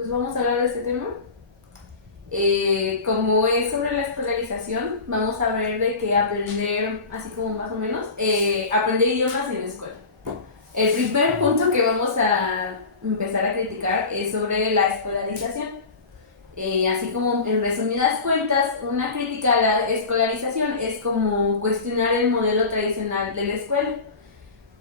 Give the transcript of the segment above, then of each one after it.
pues vamos a hablar de este tema. Como es sobre la escolarización, vamos a ver de qué aprender, así como más o menos, aprender idiomas en la escuela. El primer punto que vamos a empezar a criticar es sobre la escolarización. Así como en resumidas cuentas, una crítica a la escolarización es como cuestionar el modelo tradicional de la escuela.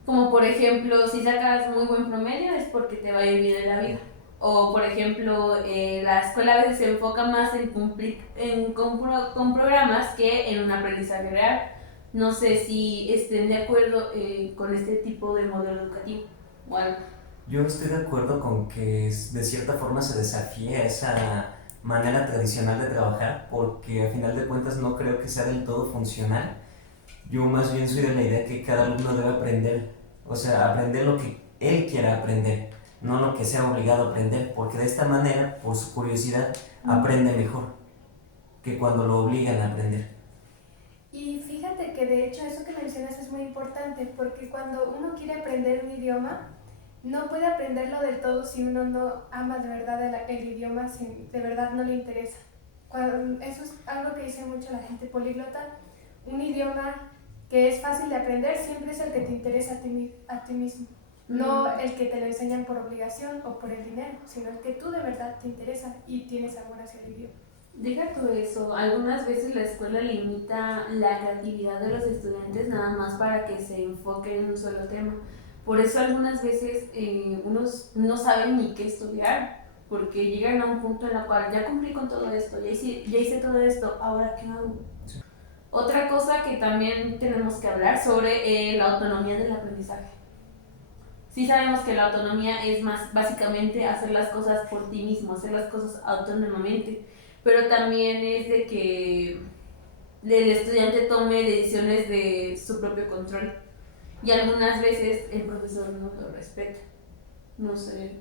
Como por ejemplo, si sacas muy buen promedio es porque te va a ir bien en la vida. O por ejemplo, la escuela a veces se enfoca más en cumplir con programas que en un aprendizaje real. No sé si estén de acuerdo con este tipo de modelo educativo. Bueno, Yo estoy de acuerdo con que de cierta forma se desafíe esa manera tradicional de trabajar porque a final de cuentas no creo que sea del todo funcional. Yo más bien soy de la idea que cada alumno debe aprender, o sea, aprender lo que él quiera aprender, no lo que sea obligado a aprender, porque de esta manera, por su curiosidad, aprende mejor que cuando lo obligan a aprender. Y fíjate que de hecho eso que mencionas es muy importante porque cuando uno quiere aprender un idioma, no puede aprenderlo del todo si uno no ama de verdad el idioma, si de verdad no le interesa. Eso es algo que dice mucho la gente políglota. Un idioma que es fácil de aprender siempre es el que te interesa a ti mismo. No el que te lo enseñan por obligación o por el dinero, sino el que tú de verdad te interesa y tienes amor hacia el idioma. deja tú eso, algunas veces la escuela limita la creatividad de los estudiantes nada más para que se enfoquen en un solo tema. Por eso algunas veces unos no saben ni qué estudiar, porque llegan a un punto en el cual ya cumplí con todo esto, ya hice todo esto, ahora qué hago. Sí. Otra cosa que también tenemos que hablar sobre la autonomía del aprendizaje. Sí sabemos que la autonomía es más básicamente hacer las cosas por ti mismo, hacer las cosas autónomamente, pero también es de que el estudiante tome decisiones de su propio control y algunas veces el profesor no lo respeta. No sé.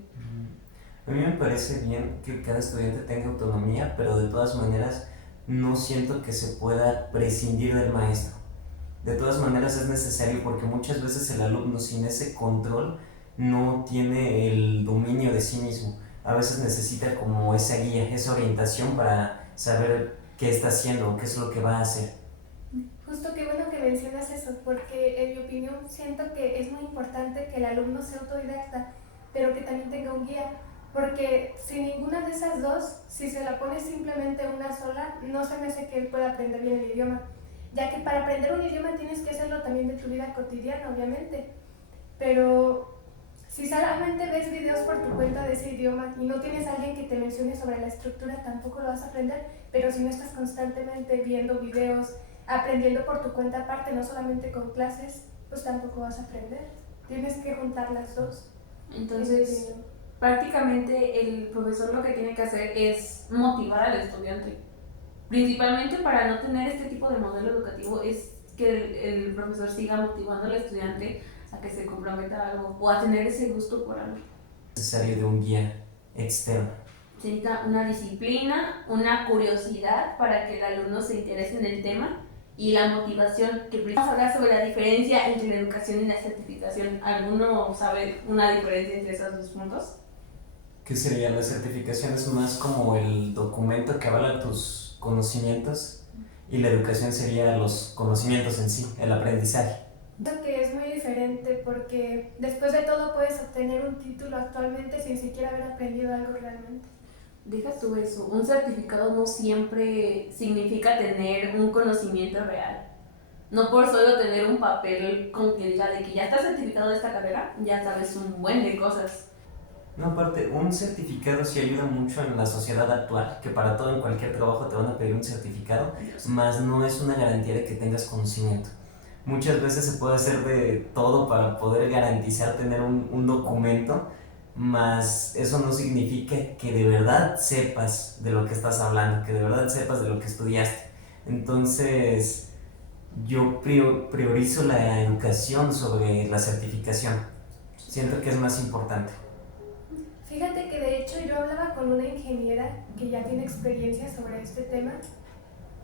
A mí me parece bien que cada estudiante tenga autonomía, pero de todas maneras no siento que se pueda prescindir del maestro. De todas maneras es necesario porque muchas veces el alumno sin ese control no tiene el dominio de sí mismo. A veces necesita como esa guía, esa orientación para saber qué está haciendo o qué es lo que va a hacer. Justo qué bueno que mencionas eso, porque en mi opinión siento que es muy importante que el alumno sea autodidacta, pero que también tenga un guía, porque si ninguna de esas dos, si se la pone simplemente una sola, no se me hace que él pueda aprender bien el idioma, ya que para aprender un idioma tienes que hacerlo también de tu vida cotidiana, obviamente, pero si solamente ves videos por tu cuenta de ese idioma y no tienes a alguien que te mencione sobre la estructura, tampoco lo vas a aprender, pero si no estás constantemente viendo videos, aprendiendo por tu cuenta aparte, no solamente con clases, pues tampoco vas a aprender. Tienes que juntar las dos. Entonces, prácticamente el profesor lo que tiene que hacer es motivar al estudiante. Principalmente para no tener este tipo de modelo educativo es que el profesor siga motivando al estudiante a que se comprometa a algo o a tener ese gusto por algo. Es necesario de un guía externo. Se necesita una disciplina, una curiosidad para que el alumno se interese en el tema y la motivación. Que vamos a hablar sobre la diferencia entre la educación y la certificación. ¿Alguno sabe una diferencia entre esos dos puntos? ¿Qué sería la certificación? Es más como el documento que avala tus conocimientos y la educación sería los conocimientos en sí, el aprendizaje. Creo que es muy diferente porque después de todo puedes obtener un título actualmente sin siquiera haber aprendido algo realmente. Deja tú eso, un certificado no siempre significa tener un conocimiento real. No por solo tener un papel con que diga de que ya estás certificado de esta carrera, ya sabes un buen de cosas. No, aparte, un certificado sí ayuda mucho en la sociedad actual, que para todo en cualquier trabajo te van a pedir un certificado, más no es una garantía de que tengas conocimiento. Muchas veces se puede hacer de todo para poder garantizar tener un documento, más eso no significa que de verdad sepas de lo que estás hablando, que de verdad sepas de lo que estudiaste. Entonces, yo priorizo la educación sobre la certificación. Siento que es más importante. Fíjate que de hecho yo hablaba con una ingeniera que ya tiene experiencia sobre este tema,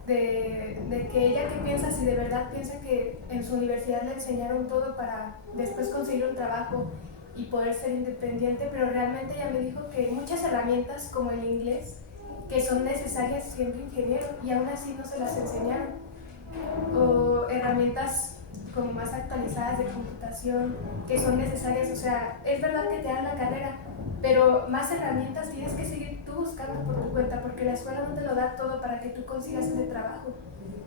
de que ella qué piensa, si de verdad piensa que en su universidad le enseñaron todo para después conseguir un trabajo y poder ser independiente, pero realmente ella me dijo que hay muchas herramientas como el inglés que son necesarias siendo ingeniero y aún así no se las enseñaron, o herramientas como más actualizadas de computación que son necesarias. O sea, es verdad que te dan la carrera, pero más herramientas tienes que seguir tú buscando por tu cuenta, porque la escuela no te lo da todo para que tú consigas ese trabajo.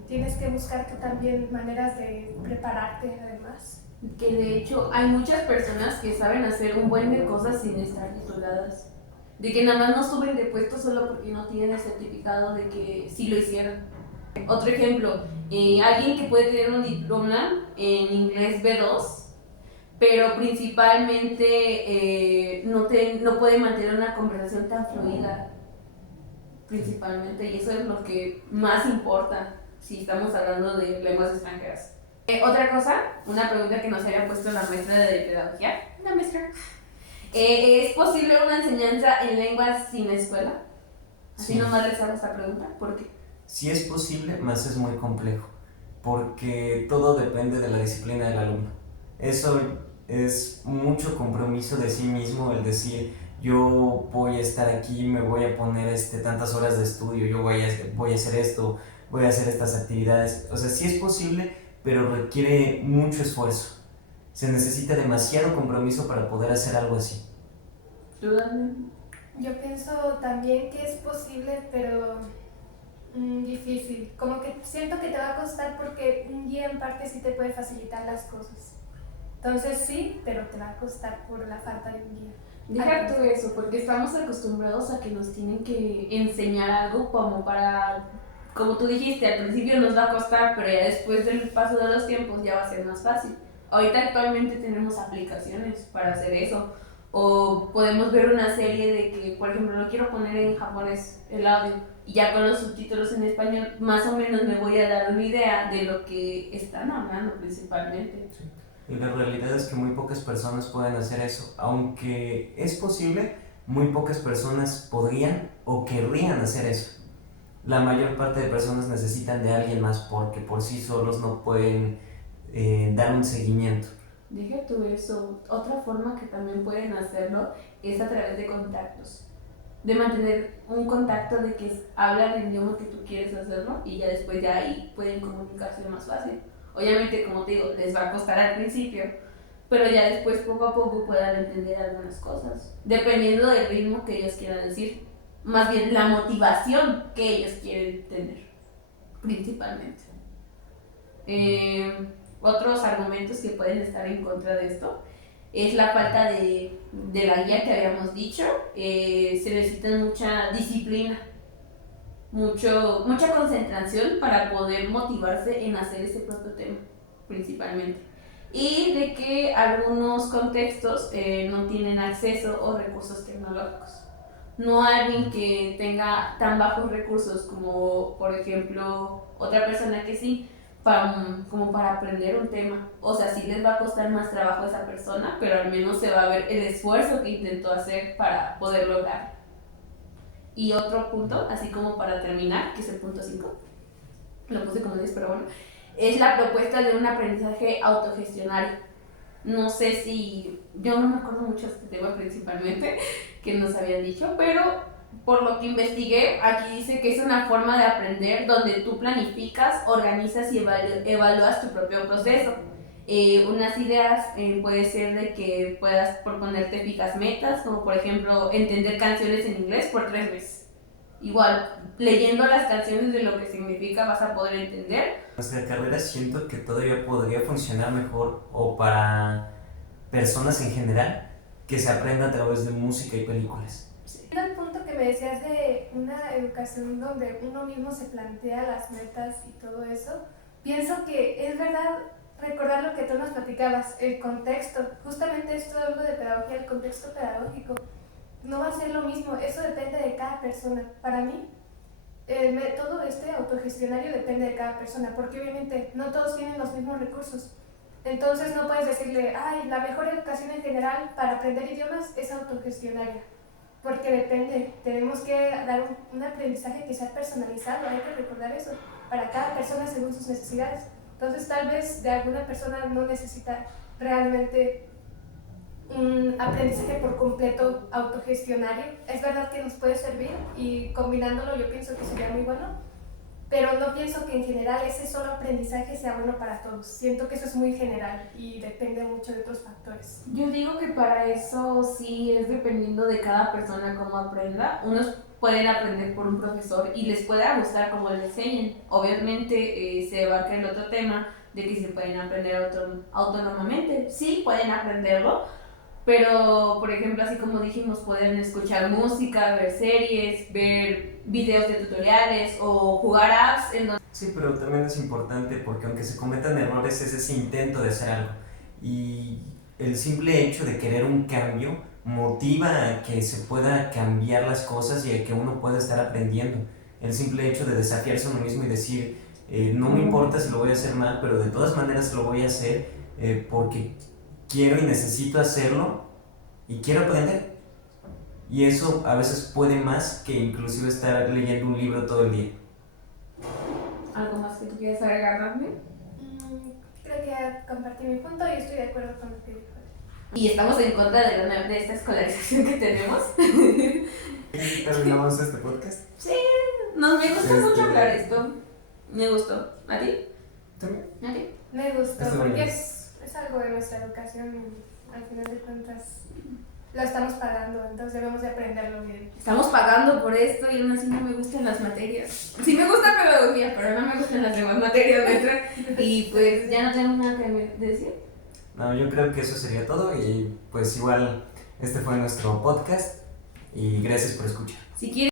Tienes que buscar tú también maneras de prepararte además. Que de hecho hay muchas personas que saben hacer un buen de cosas sin estar tituladas. De que nada más no suben de puesto solo porque no tienen el certificado de que sí lo hicieron. Otro ejemplo, alguien que puede tener un diploma en inglés B2, pero principalmente no puede mantener una conversación tan fluida, principalmente, y eso es lo que más importa si estamos hablando de lenguas extranjeras. Otra cosa, una pregunta que nos había puesto la maestra de pedagogía, la maestra, ¿es posible una enseñanza en lenguas sin escuela? Así Sí. nomás les hago esta pregunta, ¿por qué? Sí es posible, más es muy complejo, porque todo depende de la disciplina del alumno. Eso es mucho compromiso de sí mismo, el decir, yo voy a estar aquí, me voy a poner tantas horas de estudio, yo voy a hacer esto, voy a hacer estas actividades. O sea, sí es posible, pero requiere mucho esfuerzo. Se necesita demasiado compromiso para poder hacer algo así. ¿Tú, Dani? Yo pienso también que es posible, pero difícil. Como que siento que te va a costar porque un guía en parte sí te puede facilitar las cosas. Entonces sí, pero te va a costar por la falta de un guía. Deja tú eso, porque estamos acostumbrados a que nos tienen que enseñar algo como tú dijiste, al principio nos va a costar, pero ya después del paso de los tiempos ya va a ser más fácil. Ahorita actualmente tenemos aplicaciones para hacer eso, o podemos ver una serie de que, por ejemplo, lo quiero poner en japonés, el audio, y ya con los subtítulos en español, más o menos me voy a dar una idea de lo que están hablando principalmente. Sí. Y la realidad es que muy pocas personas pueden hacer eso. Aunque es posible, muy pocas personas podrían o querrían hacer eso. La mayor parte de personas necesitan de alguien más porque por sí solos no pueden dar un seguimiento. Deja tú eso. Otra forma que también pueden hacerlo es a través de contactos. De mantener un contacto de que hablan el idioma que tú quieres hacerlo y ya después de ahí pueden comunicarse más fácil. Obviamente, como te digo, les va a costar al principio, pero ya después poco a poco puedan entender algunas cosas, dependiendo del ritmo que ellos quieran decir, más bien la motivación que ellos quieren tener, principalmente. Otros argumentos que pueden estar en contra de esto es la falta de la guía que habíamos dicho. Se necesita mucha disciplina, mucha concentración para poder motivarse en hacer ese propio tema, principalmente. Y de que algunos contextos no tienen acceso o recursos tecnológicos. No alguien que tenga tan bajos recursos como, por ejemplo, otra persona que sí, como para aprender un tema. O sea, sí les va a costar más trabajo a esa persona, pero al menos se va a ver el esfuerzo que intentó hacer para poder lograrlo. Y otro punto, así como para terminar, que es el punto 5, lo puse como 10, pero bueno, es la propuesta de un aprendizaje autogestionario. No sé si, yo no me acuerdo mucho de este tema principalmente, que nos habían dicho, pero por lo que investigué, aquí dice que es una forma de aprender donde tú planificas, organizas y evalúas tu propio proceso. Unas ideas puede ser de que puedas proponerte fijas metas, como por ejemplo entender canciones en inglés por 3 meses. Igual, leyendo las canciones de lo que significa vas a poder entender. Nuestra carrera siento que todavía podría funcionar mejor o para personas en general que se aprenda a través de música y películas. El punto que me decías de una educación donde uno mismo se plantea las metas y todo eso, pienso que es verdad recordar lo que tú nos platicabas, el contexto. Justamente esto hablo de pedagogía, el contexto pedagógico. No va a ser lo mismo, eso depende de cada persona. Para mí, el método autogestionario depende de cada persona, porque obviamente no todos tienen los mismos recursos. Entonces no puedes decirle, ay, la mejor educación en general para aprender idiomas es autogestionaria. Porque depende, tenemos que dar un aprendizaje que sea personalizado, hay que recordar eso, para cada persona según sus necesidades. Entonces tal vez de alguna persona no necesita realmente un aprendizaje por completo autogestionario. Es verdad que nos puede servir y combinándolo yo pienso que sería muy bueno, pero no pienso que en general ese solo aprendizaje sea bueno para todos. Siento que eso es muy general y depende mucho de otros factores. Yo digo que para eso sí es dependiendo de cada persona cómo aprenda. Unos pueden aprender por un profesor y les puede gustar cómo le enseñen. Obviamente se va a crear otro tema de que se pueden aprender autónomamente. Sí, pueden aprenderlo, pero por ejemplo, así como dijimos, pueden escuchar música, ver series, ver videos de tutoriales o jugar apps en donde... Sí, pero también es importante porque aunque se cometan errores es ese intento de hacer algo. Y el simple hecho de querer un cambio motiva a que se pueda cambiar las cosas y a que uno pueda estar aprendiendo. El simple hecho de desafiarse a uno mismo y decir, no me importa si lo voy a hacer mal, pero de todas maneras lo voy a hacer porque quiero y necesito hacerlo y quiero aprender. Y eso a veces puede más que inclusive estar leyendo un libro todo el día. ¿Algo más que tú quieras agregar, Daphne? Creo que ya compartí mi punto y estoy de acuerdo con lo que dijo. Y estamos en contra de esta escolarización que tenemos. ¿Y terminamos este podcast? Me gusta mucho hablar esto. Me gustó. ¿A ti? ¿También? ¿A ti? Me gustó Está porque bien. es algo de nuestra educación y al final de cuentas lo estamos pagando, entonces debemos de aprenderlo bien. Estamos pagando por esto y aún así no me gustan las materias. Sí me gusta pedagogía, pero no me gustan las demás materias, maestra. Y pues ya no tengo nada que decir. No, yo creo que eso sería todo y pues igual este fue nuestro podcast y gracias por escuchar. Si quieres